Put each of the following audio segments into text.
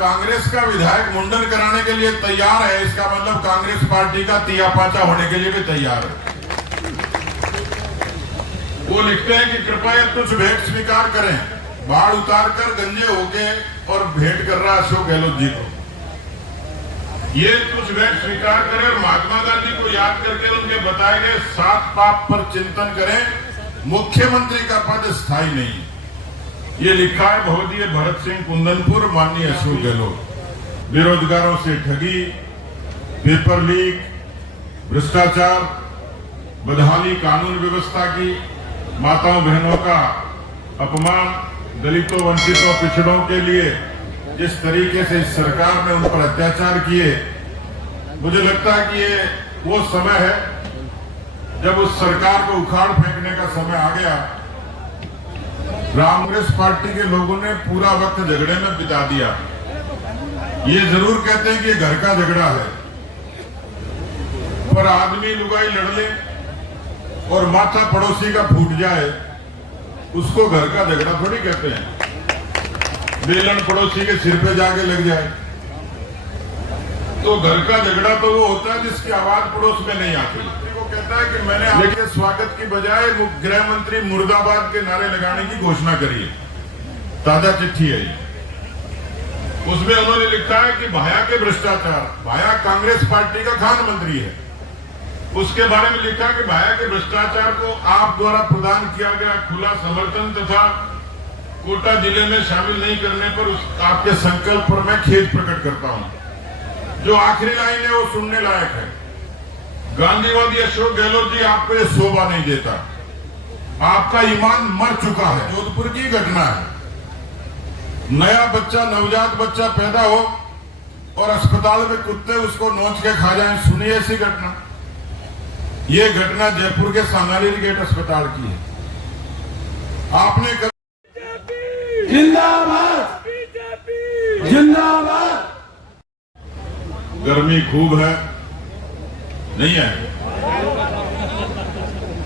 कांग्रेस का विधायक मुंडन कराने के लिए तैयार है, इसका मतलब कांग्रेस पार्टी का तिया पाचा होने के लिए भी तैयार है। वो लिखते हैं कि कृपया तुझ भेंट स्वीकार करें, बाढ़ उतार कर गंजे होके और भेंट कर रहा अशोक गहलोत जी को। ये तुझ भेंट स्वीकार करें और महात्मा गांधी को याद करके उनके बताए गए 7 पाप पर चिंतन करें, मुख्यमंत्री का पद स्थायी नहीं। ये लिखा है महोदय भरत सिंह कुंदनपुर, माननीय अशोक गहलोत। बेरोजगारों से ठगी, पेपर लीक, भ्रष्टाचार, बदहाली कानून व्यवस्था की, माताओं बहनों का अपमान, दलितों वंचितों पिछड़ों के लिए जिस तरीके से इस सरकार ने उन पर अत्याचार किए, मुझे लगता है कि ये वो समय है जब उस सरकार को उखाड़ फेंकने का समय आ गया। कांग्रेस पार्टी के लोगों ने पूरा वक्त झगड़े में बिता दिया। ये जरूर कहते हैं कि ये घर का झगड़ा है, पर आदमी लुगाई लड़ ले और माथा पड़ोसी का फूट जाए, उसको घर का झगड़ा थोड़ी कहते हैं। बेलन पड़ोसी के सिर पे जाके लग जाए तो घर का झगड़ा तो वो होता है जिसकी आवाज पड़ोस में नहीं आती। वो कहता है कि मैंने आपके स्वागत की बजाय गृह मंत्री मुर्दाबाद के नारे लगाने की घोषणा करी है। ताजा चिट्ठी है, उसमें उन्होंने लिखा है कि भाया के भ्रष्टाचार, भाया कांग्रेस पार्टी का खान मंत्री है, उसके बारे में लिखा कि भाया के भ्रष्टाचार को आप द्वारा प्रदान किया गया खुला समर्थन तथा कोटा जिले में शामिल नहीं करने पर आपके संकल्प पर मैं खेद प्रकट करता हूं। जो आखिरी लाइन है वो सुनने लायक है। गांधीवादी अशोक गहलोत जी, आपको ये शोभा नहीं देता, आपका ईमान मर चुका है। जोधपुर की घटना है, नया बच्चा, नवजात बच्चा पैदा हो और अस्पताल में कुत्ते उसको नोच के खा जाएं, सुनिए ऐसी घटना। ये घटना जयपुर के सांगानेर गेट अस्पताल की है। आपने जिंदाबाद जिंदाबाद। गर्मी खूब है, नहीं है,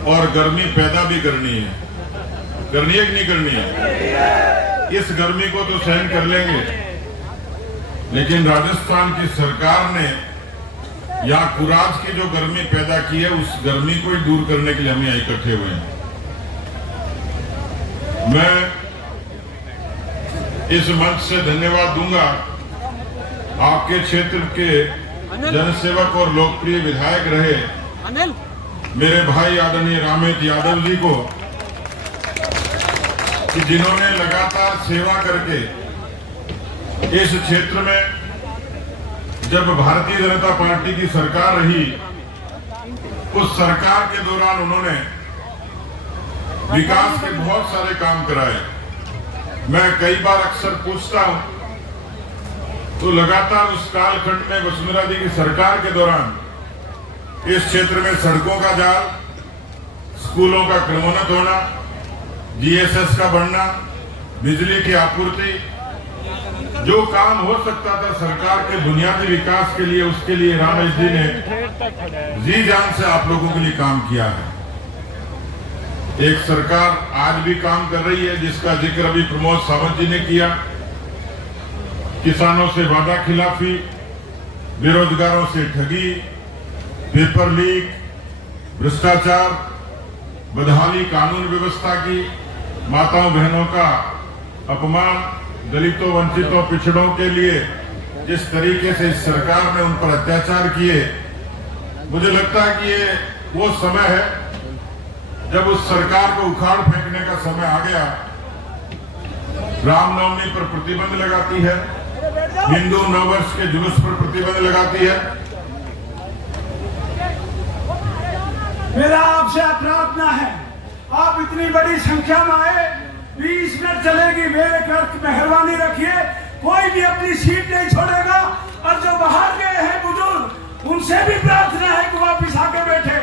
और गर्मी पैदा भी करनी है कि नहीं करनी है। इस गर्मी को तो सहन कर लेंगे, लेकिन राजस्थान की सरकार ने यहाँ कुराज की जो गर्मी पैदा की है, उस गर्मी को ही दूर करने के लिए हम यहाँ इकट्ठे हुए हैं। मैं इस मंच से धन्यवाद दूंगा आपके क्षेत्र के जनसेवक और लोकप्रिय विधायक रहे मेरे भाई आदरणीय रामेश यादव जी को, कि जिन्होंने लगातार सेवा करके इस क्षेत्र में, जब भारतीय जनता पार्टी की सरकार रही, उस सरकार के दौरान उन्होंने विकास के बहुत सारे काम कराए। मैं कई बार अक्सर पूछता हूं, तो लगातार उस कालखंड में वसुंधरा जी की सरकार के दौरान इस क्षेत्र में सड़कों का जाल, स्कूलों का क्रमोन्नत होना, जीएसएस का बढ़ना, बिजली की आपूर्ति, जो काम हो सकता था सरकार के बुनियादी विकास के लिए, उसके लिए रामेश जी ने जी जान से आप लोगों के लिए काम किया है। एक सरकार आज भी काम कर रही है, जिसका जिक्र अभी प्रमोद सावंत जी ने किया। किसानों से वादा खिलाफी, बेरोजगारों से ठगी, पेपर लीक, भ्रष्टाचार, बदहाली कानून व्यवस्था की, माताओं बहनों का अपमान, दलितों वंचितों पिछड़ों के लिए जिस तरीके से इस सरकार ने उन पर अत्याचार किए, मुझे लगता है कि ये वो समय है जब उस सरकार को उखाड़ फेंकने का समय आ गया। रामनवमी पर प्रतिबंध लगाती है, हिंदू नववर्ष के जुलूस पर प्रतिबंध लगाती है। मेरा आपसे प्रार्थना है, आप इतनी बड़ी संख्या में आए, 20 मिनट चलेगी, मेरे घर मेहरबानी रखिए, कोई भी अपनी सीट नहीं छोड़ेगा, और जो बाहर गए हैं बुजुर्ग, उनसे भी प्रार्थना है कि वापिस आके बैठे।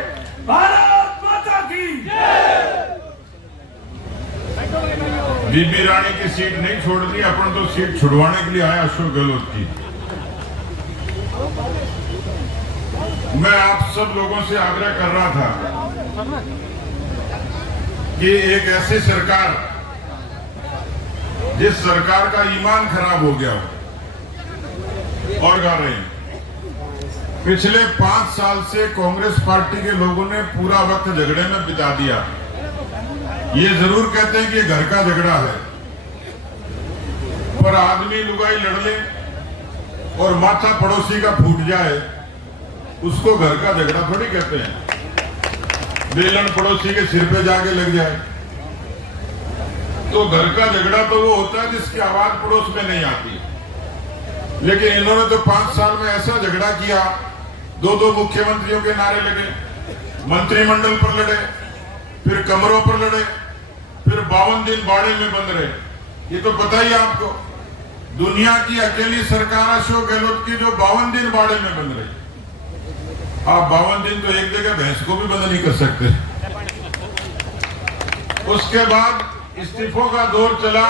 भारत माता की बीबी रानी की सीट नहीं छोड़नी, अपन तो सीट छुड़वाने के लिए आया अशोक गहलोत की। मैं आप सब लोगों से आग्रह कर रहा था कि एक ऐसी सरकार, जिस सरकार का ईमान खराब हो गया हो, और गा रहे हैं। पिछले 5 साल से कांग्रेस पार्टी के लोगों ने पूरा वक्त झगड़े में बिता दिया। ये जरूर कहते हैं कि ये घर का झगड़ा है, पर आदमी लुगाई लड़ ले और माथा पड़ोसी का फूट जाए, उसको घर का झगड़ा थोड़ी कहते हैं। बेलन पड़ोसी के सिर पे जाके लग जाए तो घर का झगड़ा तो वो होता है जिसकी आवाज पड़ोस में नहीं आती। लेकिन इन्होंने तो 5 साल में ऐसा झगड़ा किया, 2-2 मुख्यमंत्रियों के नारे लगे, मंत्रिमंडल पर लड़े, फिर कमरों पर लड़े, फिर 52 दिन बाड़े में बंद रहे। ये तो पता ही आपको, दुनिया की अकेली सरकार अशोक गहलोत की जो 52 दिन बाड़े में बंद रही। आप 52 दिन तो एक जगह भैंस को भी बंद नहीं कर सकते। उसके बाद इस्तीफों का दौर चला।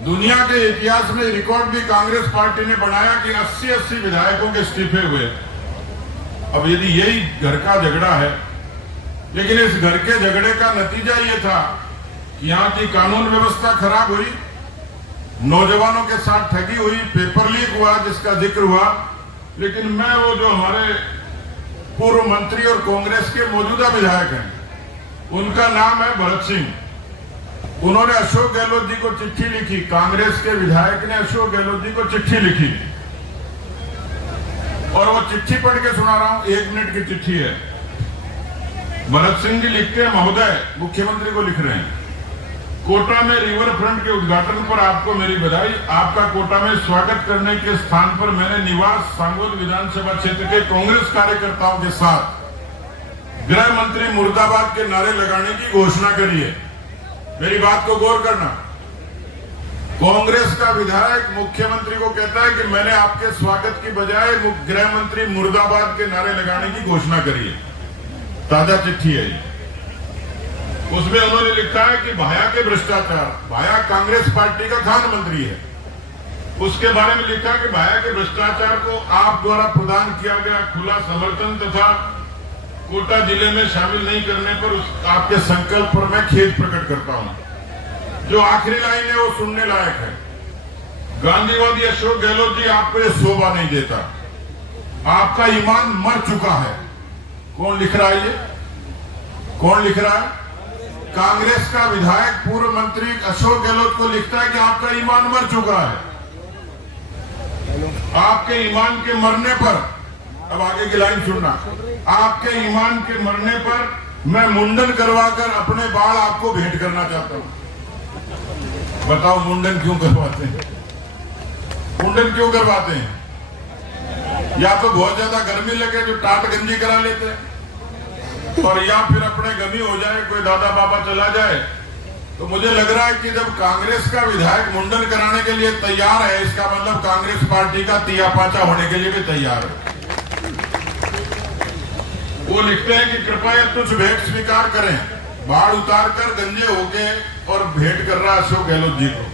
दुनिया के इतिहास में रिकॉर्ड भी कांग्रेस पार्टी ने बनाया कि 80-80 विधायकों के इस्तीफे हुए। अब यदि यही घर का झगड़ा है, लेकिन इस घर के झगड़े का नतीजा ये था कि यहाँ की कानून व्यवस्था खराब हुई, नौजवानों के साथ ठगी हुई, पेपर लीक हुआ जिसका जिक्र हुआ। लेकिन मैं वो जो हमारे पूर्व मंत्री और कांग्रेस के मौजूदा विधायक हैं, उनका नाम है भरत सिंह। उन्होंने अशोक गहलोत जी को चिट्ठी लिखी, कांग्रेस के विधायक ने अशोक गहलोत जी को चिट्ठी लिखी, और वो चिट्ठी पढ़ के सुना रहा हूं, 1 मिनट की चिट्ठी है। भरत सिंह जी लिखते हैं, महोदय, मुख्यमंत्री को लिख रहे हैं, कोटा में रिवर फ्रंट के उद्घाटन पर आपको मेरी बधाई। आपका कोटा में स्वागत करने के स्थान पर मैंने निवास सांगोद विधानसभा क्षेत्र के कांग्रेस कार्यकर्ताओं के साथ गृह मंत्री मुर्दाबाद के नारे लगाने की घोषणा करी है। मेरी बात को गौर करना। कांग्रेस का विधायक मुख्यमंत्री को कहता है कि मैंने आपके स्वागत की बजाय गृह मंत्री मुर्दाबाद के नारे लगाने की घोषणा करी है। ताजा चिट्ठी है। उसमें उन्होंने लिखा है कि भाया के भ्रष्टाचार, भाया कांग्रेस पार्टी का खान मंत्री है, उसके बारे में लिखा कि भाया के भ्रष्टाचार को आप द्वारा प्रदान किया गया खुला समर्थन तथा कोटा जिले में शामिल नहीं करने पर आपके संकल्प पर मैं खेद प्रकट करता हूं। जो आखिरी लाइन है वो सुनने लायक है। गांधीवादी अशोक गहलोत जी, आपको ये शोभा नहीं देता, आपका ईमान मर चुका है। कौन लिख रहा है ये? कौन लिख रहा है? कांग्रेस का विधायक पूर्व मंत्री अशोक गहलोत को लिखता है कि आपका ईमान मर चुका है। आपके ईमान के मरने पर, अब आगे की लाइन सुनना, आपके ईमान के मरने पर मैं मुंडन करवाकर अपने बाल आपको भेंट करना चाहता हूं। बताओ, मुंडन क्यों करवाते हैं? मुंडन क्यों करवाते हैं? या तो बहुत ज्यादा गर्मी लगे जो टाट गंजी करा लेते हैं, और या फिर अपने गमी हो जाए, कोई दादा बाबा चला जाए। तो मुझे लग रहा है कि जब कांग्रेस का विधायक मुंडन कराने के लिए तैयार है, इसका मतलब कांग्रेस पार्टी का तिया पाचा होने के लिए भी तैयार है। वो लिखते हैं कि कृपया तुझ भेंट स्वीकार करें। बाढ़ उतार कर गंजे होके और भेंट कर रहा अशोक गहलोत जी को।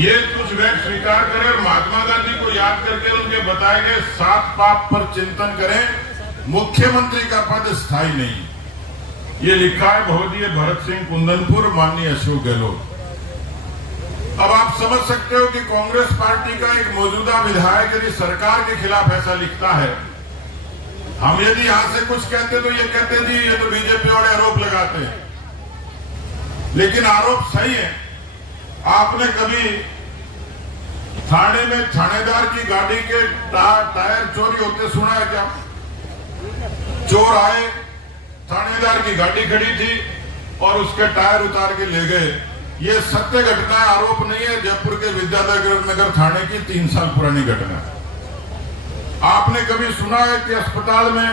ये तुझ भेंट स्वीकार करें और महात्मा गांधी को याद करके उनके बताए गए 7 पाप पर चिंतन करें। मुख्यमंत्री का पद स्थायी नहीं। ये लिखा है महोदय भरत सिंह कुंदनपुर, माननीय अशोक गहलोत। अब आप समझ सकते हो कि कांग्रेस पार्टी का एक मौजूदा विधायक यदि सरकार के खिलाफ ऐसा लिखता है, हम यदि यहां से कुछ कहते तो ये कहते जी ये तो बीजेपी वाले आरोप लगाते हैं। लेकिन आरोप सही है। आपने कभी थाने में थानेदार की गाड़ी के टायर चोरी होते सुना है क्या? चोर आए, थानेदार की गाड़ी खड़ी थी और उसके टायर उतार के ले गए। ये सत्य घटना है, आरोप नहीं है। जयपुर के विद्यानगर नगर थाने की 3 साल पुरानी घटना है। आपने कभी सुना है कि अस्पताल में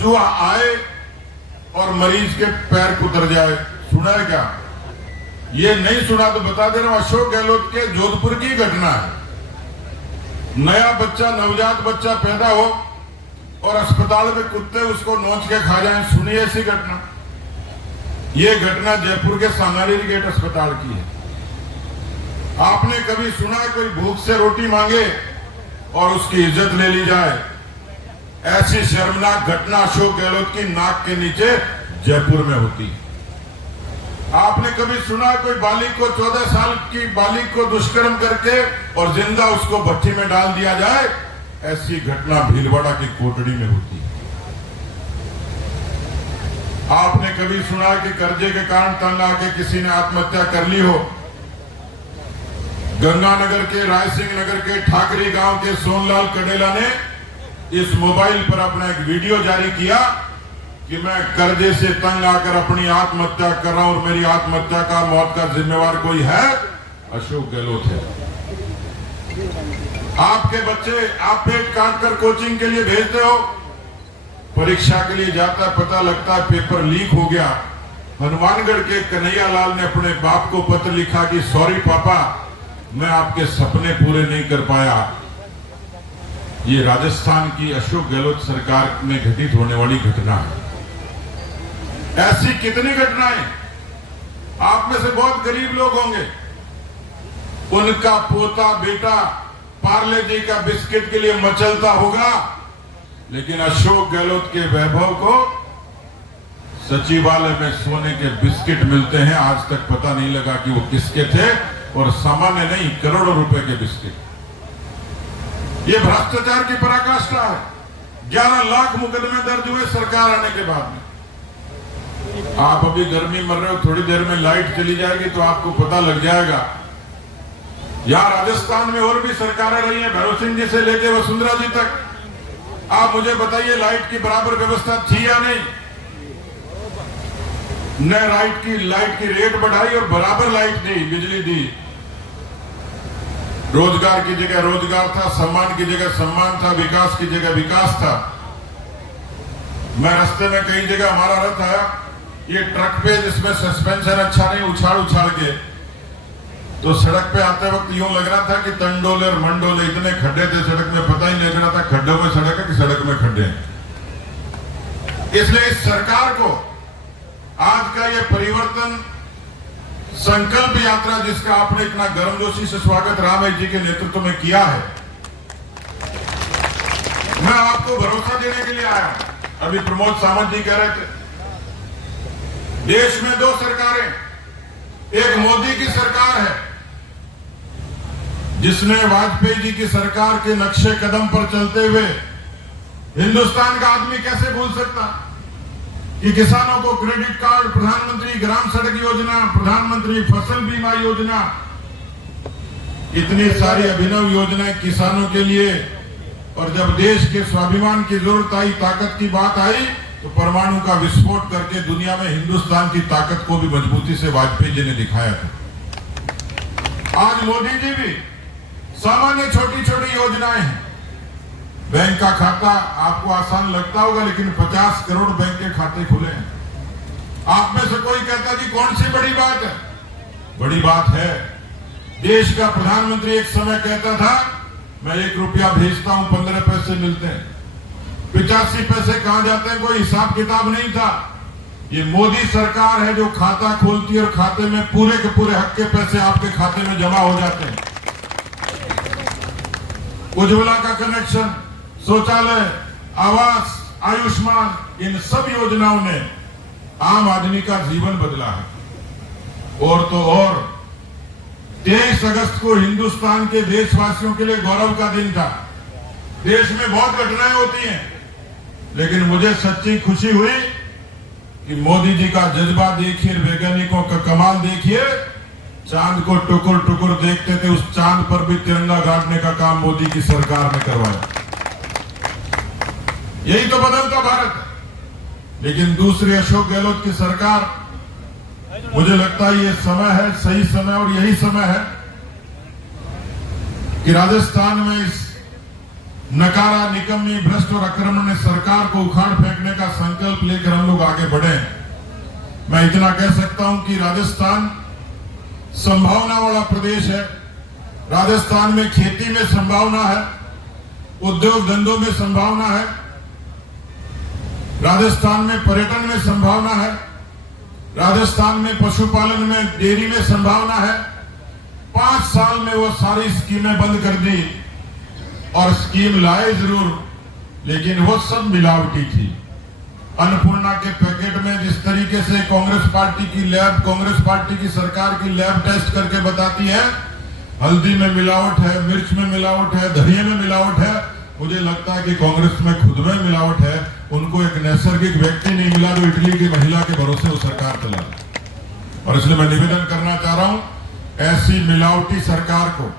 चूहा आए और मरीज के पैर कुतर जाए? सुना है क्या? ये नहीं सुना तो बता दे रहा हूं, अशोक गहलोत के जोधपुर की घटना है। नया बच्चा, नवजात बच्चा पैदा हो और अस्पताल में कुत्ते उसको नोच के खा जाएं। सुनिए ऐसी घटना। ये घटना जयपुर के सांगानेरी गेट अस्पताल की है। आपने कभी सुना है कोई भूख से रोटी मांगे और उसकी इज्जत ले ली जाए? ऐसी शर्मनाक घटना अशोक गहलोत की नाक के नीचे जयपुर में होती। आपने कभी सुना कोई बालिग को 14 साल की बालिग को दुष्कर्म करके और जिंदा उसको भट्टी में डाल दिया जाए? ऐसी घटना भीलवाड़ा की कोटड़ी में होती है। आपने कभी सुना कि कर्जे के कारण तंग आके किसी ने आत्महत्या कर ली हो? गंगानगर के रायसिंह नगर के ठाकरी गांव के सोनलाल कडेला ने इस मोबाइल पर अपना एक वीडियो जारी किया कि मैं कर्जे से तंग आकर अपनी आत्महत्या कर रहा हूं और मेरी आत्महत्या का मौत का जिम्मेवार कोई है? अशोक गहलोत है। आपके बच्चे आप पेट काट कर कोचिंग के लिए भेजते हो, परीक्षा के लिए जाता है, पता लगता है पेपर लीक हो गया। हनुमानगढ़ के कन्हैया लाल ने अपने बाप को पत्र लिखा कि सॉरी पापा, मैं आपके सपने पूरे नहीं कर पाया। ये राजस्थान की अशोक गहलोत सरकार में घटित होने वाली घटना है। ऐसी कितनी घटनाएं? आप में से बहुत गरीब लोग होंगे, उनका पोता बेटा पार्ले जी का बिस्किट के लिए मचलता होगा, लेकिन अशोक गहलोत के वैभव को सचिवालय में सोने के बिस्किट मिलते हैं। आज तक पता नहीं लगा कि वो किसके थे, और सामान्य नहीं, करोड़ों रुपए के बिस्किट। ये भ्रष्टाचार की पराकाष्ठा है। 11 लाख मुकदमे दर्ज हुए सरकार आने के बाद में। आप अभी गर्मी मर रहे हो, थोड़ी देर में लाइट चली जाएगी तो आपको पता लग जाएगा। यहां राजस्थान में और भी सरकारें रही हैं, भैरव सिंह जी से लेकर वसुंधरा जी तक। आप मुझे बताइए, लाइट की बराबर व्यवस्था थी या नहीं? न लाइट की रेट बढ़ाई और बराबर लाइट दी, बिजली दी। रोजगार की जगह रोजगार था, सम्मान की जगह सम्मान था, विकास की जगह विकास था। मैं रास्ते में कई जगह हमारा रथ आया, ये ट्रक पे जिसमें सस्पेंशन अच्छा नहीं, उछाल के तो सड़क पे आते वक्त यूं लग रहा था कि तंडोले और मंडोले, इतने खड्डे थे सड़क में, पता ही नहीं लग रहा था खड्डों में सड़क है कि सड़क में खड्डे हैं। इसलिए इस सरकार को आज का ये परिवर्तन संकल्प यात्रा, जिसका आपने इतना गर्मजोशी से स्वागत राम जी के नेतृत्व में किया है, मैं आपको भरोसा देने के लिए आया। अभी प्रमोद सावंत जी कह रहे थे, देश में 2 सरकारें, एक मोदी की सरकार है जिसने वाजपेयी जी की सरकार के नक्शे कदम पर चलते हुए, हिंदुस्तान का आदमी कैसे भूल सकता कि किसानों को क्रेडिट कार्ड, प्रधानमंत्री ग्राम सड़क योजना, प्रधानमंत्री फसल बीमा योजना, इतनी सारी अभिनव योजनाएं किसानों के लिए। और जब देश के स्वाभिमान की जरूरत आई, ताकत की बात आई, तो परमाणु का विस्फोट करके दुनिया में हिंदुस्तान की ताकत को भी मजबूती से वाजपेयी जी ने दिखाया था। आज मोदी जी भी सामान्य छोटी छोटी योजनाएं हैं। बैंक का खाता आपको आसान लगता होगा, लेकिन 50 करोड़ बैंक के खाते खुले हैं। आप में से कोई कहता जी कौन सी बड़ी बात है? बड़ी बात है। देश का प्रधानमंत्री एक समय कहता था, मैं 1 रुपया भेजता हूं 15 पैसे मिलते हैं। 85 पैसे कहां जाते हैं, कोई हिसाब किताब नहीं था। ये मोदी सरकार है जो खाता खोलती है और खाते में पूरे के पूरे हक के पैसे आपके खाते में जमा हो जाते हैं। उज्ज्वला का कनेक्शन, शौचालय, आवास, आयुष्मान, इन सब योजनाओं ने आम आदमी का जीवन बदला है। और तो और 23 अगस्त को हिंदुस्तान के देशवासियों के लिए गौरव का दिन था। देश में बहुत घटनाएं होती हैं, लेकिन मुझे सच्ची खुशी हुई कि मोदी जी का जज्बा देखिए, वैज्ञानिकों का कमाल देखिए। चांद को टुकुर टुकुर देखते थे, उस चांद पर भी तिरंगा गाड़ने का काम मोदी की सरकार ने करवाया। यही तो बदलता भारत है। लेकिन दूसरी अशोक गहलोत की सरकार, मुझे लगता है ये समय है, सही समय, और यही समय है कि राजस्थान में इस नकारा, निकम्मी, भ्रष्ट और आक्रमण सरकार को उखाड़ फेंकने का संकल्प लेकर हम लोग आगे बढ़े। मैं इतना कह सकता हूं कि राजस्थान संभावना वाला प्रदेश है। राजस्थान में खेती में संभावना है, उद्योग धंधों में संभावना है, राजस्थान में पर्यटन में संभावना है, राजस्थान में पशुपालन में, डेयरी में संभावना है। 5 साल में वो सारी स्कीमें बंद कर दी, और स्कीम लाए जरूर, लेकिन वो सब मिलावटी थी। अन्नपूर्णा के पैकेट में जिस तरीके से कांग्रेस पार्टी की सरकार की लैब टेस्ट करके बताती है हल्दी में मिलावट है, मिर्च में मिलावट है, धनिया में मिलावट है, मुझे लगता है कि कांग्रेस में खुद में मिलावट है। उनको एक नैसर्गिक व्यक्ति नहीं मिला जो इटली की महिला के भरोसे वो सरकार चला। और इसलिए मैं निवेदन करना चाह रहा हूं, ऐसी मिलावटी सरकार को,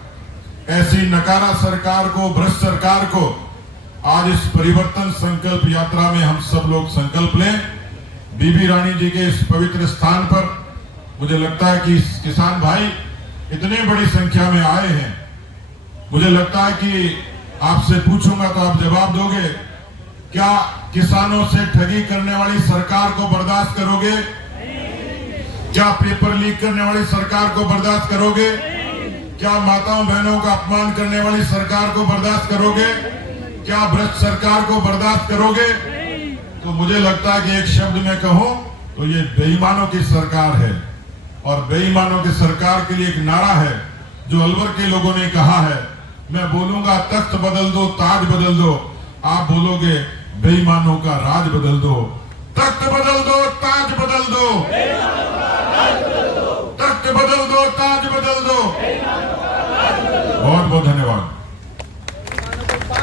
ऐसी नकारा सरकार को, भ्रष्ट सरकार को आज इस परिवर्तन संकल्प यात्रा में हम सब लोग संकल्प लें। बीबी रानी जी के इस पवित्र स्थान पर मुझे लगता है कि किसान भाई इतनी बड़ी संख्या में आए हैं। मुझे लगता है कि आपसे पूछूंगा तो आप जवाब दोगे, क्या किसानों से ठगी करने वाली सरकार को बर्दाश्त करोगे? क्या पेपर लीक करने वाली सरकार को बर्दाश्त करोगे? क्या माताओं बहनों का अपमान करने वाली सरकार को बर्दाश्त करोगे? क्या भ्रष्ट सरकार को बर्दाश्त करोगे? तो मुझे लगता है कि एक शब्द में कहूं तो ये बेईमानों की सरकार है। और बेईमानों की सरकार के लिए एक नारा है जो अलवर के लोगों ने कहा है, मैं बोलूंगा तख्त बदल दो, ताज बदल दो, आप बोलोगे बेईमानों का राज बदल दो। तख्त बदल दो, ताज बदल दो, तख्त बदल दो, ताज बदल दो। बहुत बहुत धन्यवाद।